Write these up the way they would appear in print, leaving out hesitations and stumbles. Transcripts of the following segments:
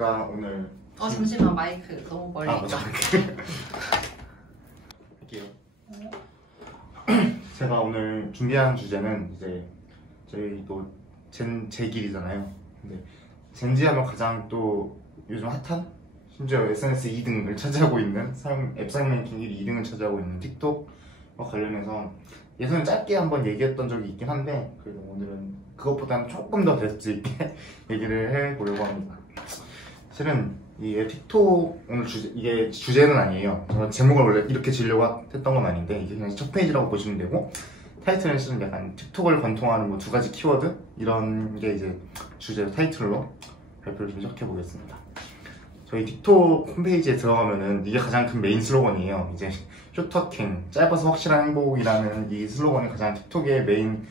제가 오늘 잠시만 마이크 너무 멀리 있다. 할게요. 제가 오늘 준비한 주제는 이제 저희 또 젠제길이잖아요. 근데 젠지하면 가장 또 요즘 핫한 심지어 SNS 2등을 차지하고 있는 앱 사용 랭킹 1위 2등을 차지하고 있는 틱톡과 관련해서 예전에 짧게 한번 얘기했던 적이 있긴 한데 그래도 오늘은 그것보다는 조금 더 데프트 있게 얘기를 해보려고 합니다. 실은 이 틱톡 오늘 이게 주제는 아니에요. 저는 제목을 원래 이렇게 지으려고 했던 건 아닌데 이게 그냥 첫 페이지라고 보시면 되고 타이틀은 실은 약간 틱톡을 관통하는 뭐 두 가지 키워드 이런 게 이제 주제 타이틀로 발표를 좀 시작해 보겠습니다. 저희 틱톡 홈페이지에 들어가면은 이게 가장 큰 메인 슬로건이에요. 이제 쇼터킹, 짧아서 확실한 행복이라는 이 슬로건이 가장 틱톡의 메인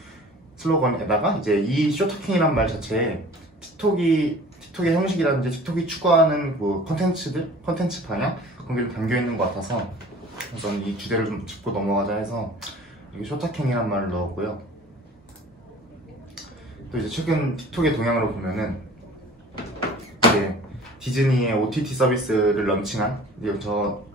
슬로건에다가 이제 이 쇼터킹이란 말 자체에 틱톡의 형식이라든지 틱톡이 추구하는 그 컨텐츠 방향 그런 게 담겨 있는 것 같아서 우선 이 주제를 좀 짚고 넘어가자 해서 여기 쇼터킹이란 말을 넣었고요. 또 이제 최근 틱톡의 동향으로 보면은 이제 디즈니의 OTT 서비스를 런칭한 저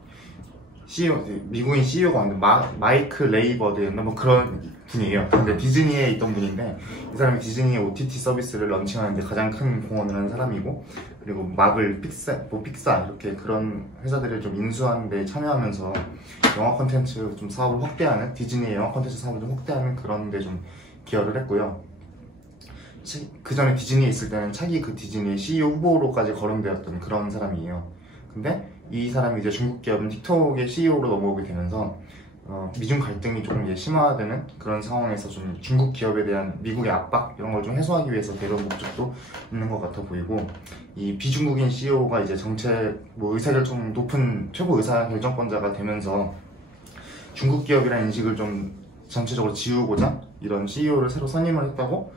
CEO, 미국인 CEO가 왔는데 마이크 레이버드였나 뭐 그런 분이에요. 근데 디즈니에 있던 분인데 이 사람이 디즈니의 OTT 서비스를 런칭하는데 가장 큰 공헌을 한 사람이고 그리고 마블, 픽사 이렇게 그런 회사들을 좀 인수하는 데 참여하면서 영화 콘텐츠 좀 사업을 확대하는 디즈니의 영화 콘텐츠 사업을 좀 확대하는 그런 데 좀 기여를 했고요. 그 전에 디즈니에 있을 때는 차기 그 디즈니의 CEO 후보로까지 거론되었던 그런 사람이에요. 근데 이 사람이 이제 중국 기업인 틱톡의 CEO로 넘어오게 되면서 미중 갈등이 조금 이제 심화되는 그런 상황에서 좀 중국 기업에 대한 미국의 압박 이런 걸 좀 해소하기 위해서 데려온 목적도 있는 것 같아 보이고 이 비중국인 CEO가 이제 정책 의사결정 높은 최고 의사결정권자가 되면서 중국 기업이라는 인식을 좀 전체적으로 지우고자 이런 CEO를 새로 선임을 했다고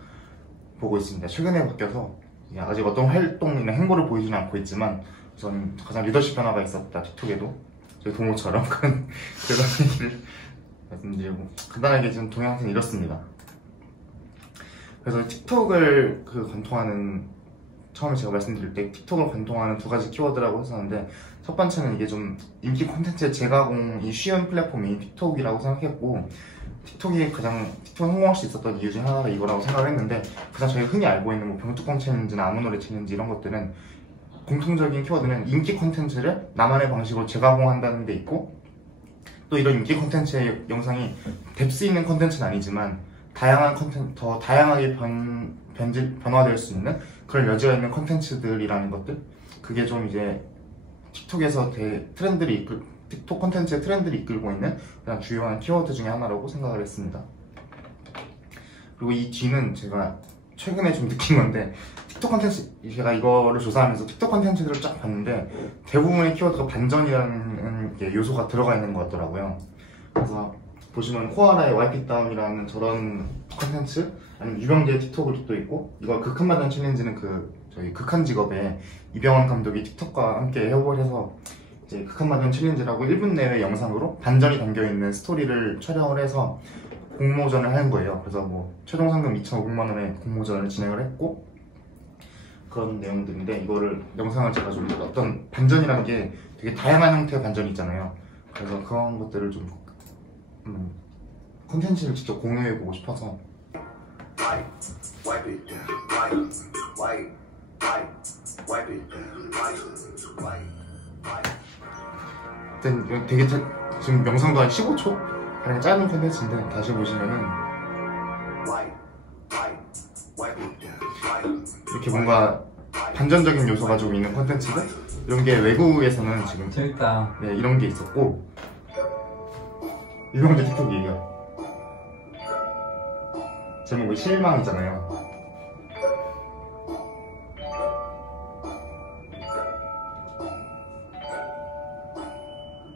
보고 있습니다. 최근에 바뀌어서 아직 어떤 활동이나 행보를 보이지는 않고 있지만 우선 가장 리더십 변화가 있었다. 틱톡에도 저희 동호처럼 그런 얘기를 말씀드리고 간단하게 지금 동영상은 이렇습니다. 그래서 틱톡을 관통하는 처음에 제가 말씀드릴 때 틱톡을 관통하는 두 가지 키워드라고 했었는데 첫 번째는 이게 좀 인기 콘텐츠의 재가공이 쉬운 플랫폼이 틱톡이라고 생각했고 틱톡이 성공할 수 있었던 이유 중 하나가 이거라고 생각을 했는데 가장 저희가 흔히 알고 있는 뭐 병뚜껑 챌린지나 아무노래 챌린지 이런 것들은 공통적인 키워드는 인기 콘텐츠를 나만의 방식으로 재가공한다는 데 있고 또 이런 인기 콘텐츠의 영상이 뎁스 있는 콘텐츠는 아니지만 더 다양하게 변화될 수 있는 그런 여지가 있는 콘텐츠들이라는 것들 그게 좀 이제 틱톡에서 틱톡 콘텐츠의 트렌드를 이끌고 있는 그냥 주요한 키워드 중에 하나라고 생각을 했습니다. 그리고 이 뒤는 제가 최근에 좀 느낀 건데 틱톡 콘텐츠 제가 이거를 조사하면서 틱톡 콘텐츠들을 쫙 봤는데 대부분의 키워드가 반전이라는 게 요소가 들어가 있는 것 같더라고요. 그래서 보시면 코알라의 와이프 다운이라는 저런 콘텐츠 아니면 유병재의 틱톡도 있고 이거 극한 반전 챌린지는 저희 극한 직업의 이병헌 감독이 틱톡과 함께 협업을 해서 이제 극한 반전 챌린지라고 1분 내외 영상으로 반전이 담겨있는 스토리를 촬영을 해서 공모전을 하는 거예요. 그래서 뭐 최종 상금 2,500만 원의 공모전을 진행을 했고 그런 내용들인데 이거를 영상을 제가 좀 어떤 반전이라는 게 되게 다양한 형태의 반전이 있잖아요. 그래서 그런 것들을 좀 콘텐츠를 직접 공유해보고 싶어서 이건 되게 지금 영상도 한 15초? 그냥 짧은 콘텐츠인데 다시 보시면은 이렇게 뭔가 반전적인 요소 가지고 있는 콘텐츠들 이런 게 외국에서는 지금 재밌다. 네, 이런 게 있었고 유명한 틱톡이에요. 제목이 실망이잖아요.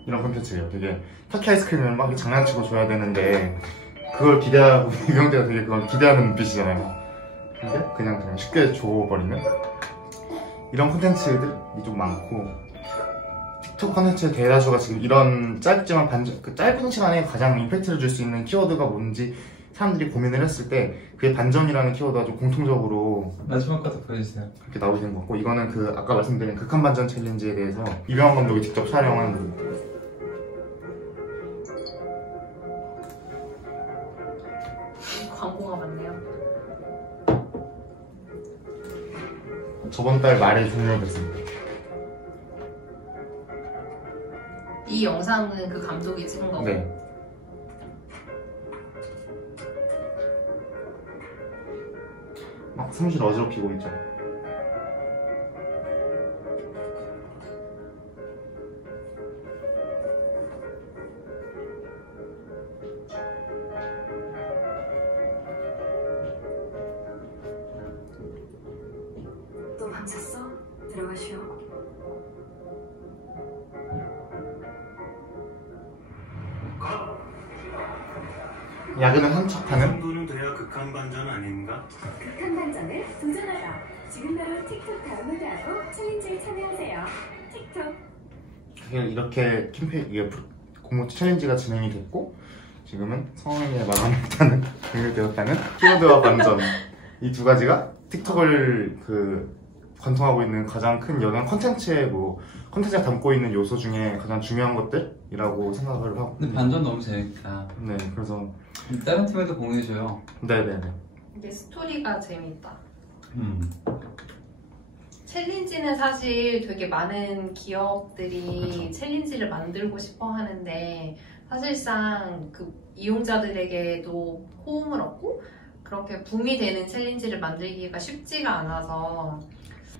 이런 콘텐츠예요. 되게 터키 아이스크림을 막 장난치고 줘야 되는데 그걸 기대하고 유명재가 되게 그걸 기대하는 눈빛이잖아요. 근데 그냥 쉽게 줘버리는 이런 콘텐츠들이 좀 많고 틱톡 콘텐츠의 대다수가 지금 이런 짧지만 짧은 시간에 가장 임팩트를 줄 수 있는 키워드가 뭔지 사람들이 고민을 했을 때 그게 반전이라는 키워드가 좀 공통적으로 마지막 것도 보여주세요. 그렇게 나오게 된 것 같고, 이거는 그 아까 말씀드린 극한 반전 챌린지에 대해서 이병헌 감독이 직접 촬영한 광고가 많네요. 저번 달 말에 종료됐습니다. 이 영상은 그 감독이 찍은 거고. 네. 막 사무실 어지럽히고 있죠. 또 밤샜어? 들어가 쉬어. 야근을 한 척하는 정도는 돼야 극한 반전 아닌가? 극한 반전을 도전하라. 지금 바로 틱톡 다운로드하고 챌린지에 참여하세요. 틱톡. 그게 이렇게 캠페인 이게 공모 챌린지가 진행이 됐고, 지금은 성황리에 마감했다는 종료되었다는 키워드와 반전, 이 두 가지가 틱톡을 관통하고 있는 가장 큰 영향 컨텐츠가 담고 있는 요소 중에 가장 중요한 것들이라고 생각을 하고. 근데 반전 너무 재밌다. 네, 그래서 다른 팀에도 공유해줘요. 네네네. 이게 스토리가 재밌다. 음. 챌린지는 사실 되게 많은 기업들이 그렇죠. 챌린지를 만들고 싶어 하는데 사실상 그 이용자들에게도 호응을 얻고 그렇게 붐이 되는 챌린지를 만들기가 쉽지가 않아서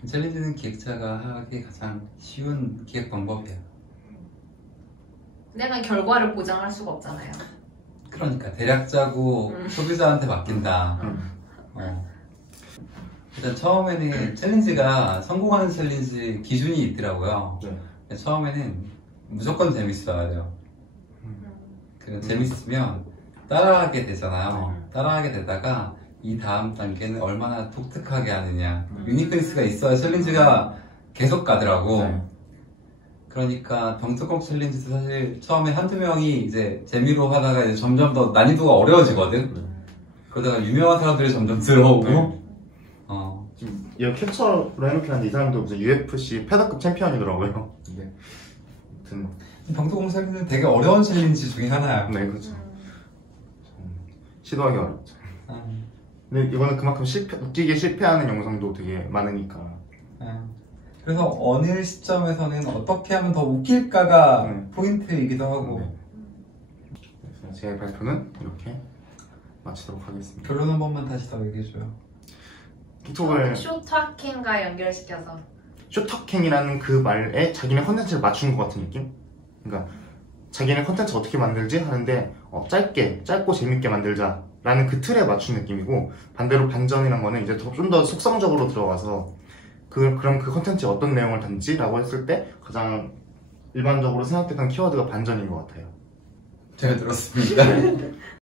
챌린지는 기획자가 하기 가장 쉬운 기획 방법이야. 내가 결과를 보장할 수가 없잖아요. 그러니까 대략 짜고 소비자한테 맡긴다. 음. 일단 처음에는 챌린지가 성공하는 챌린지 기준이 있더라고요. 네. 처음에는 무조건 재밌어야 돼요. 재밌으면 따라하게 되잖아요. 따라하게 되다가 이 다음 단계는 얼마나 독특하게 하느냐, 유니크니스가 있어야 챌린지가 계속 가더라고. 네. 그러니까 병뚜껑 챌린지도 사실 처음에 한두 명이 이제 재미로 하다가 이제 점점 더 난이도가 어려워지거든. 그러다가 유명한 사람들이 점점 들어오고. 네. 지금 이거 캡처로 해놓긴 한데 이 사람도 무슨 UFC 패더급 챔피언이더라고요. 네. 아무튼 병뚜껑 챌린지는 되게 어려운 챌린지 중에 하나야. 네, 그렇죠. 시도하기 어렵죠. 음. 근데 이거는 그만큼 웃기게 실패하는 영상도 되게 많으니까. 그래서 어느 시점에서는 어떻게 하면 더 웃길까가 포인트이기도 하고. 네. 그래서 제 발표는 이렇게 마치도록 하겠습니다. 결론 한 번만 다시 더 얘기해줘요. 틱톡을 쇼트하킹과 연결시켜서 쇼터킹이라는 그 말에 자기네 컨텐츠를 맞춘 것 같은 느낌? 그러니까 자기네 컨텐츠 어떻게 만들지? 하는데 짧고 재밌게 만들자 라는 그 틀에 맞춘 느낌이고, 반대로 반전이란 거는 이제 좀 더 속성적으로 들어가서 그럼 그 컨텐츠에 어떤 내용을 담지? 라고 했을 때 가장 일반적으로 생각했던 키워드가 반전인 것 같아요. 제가 들었습니다.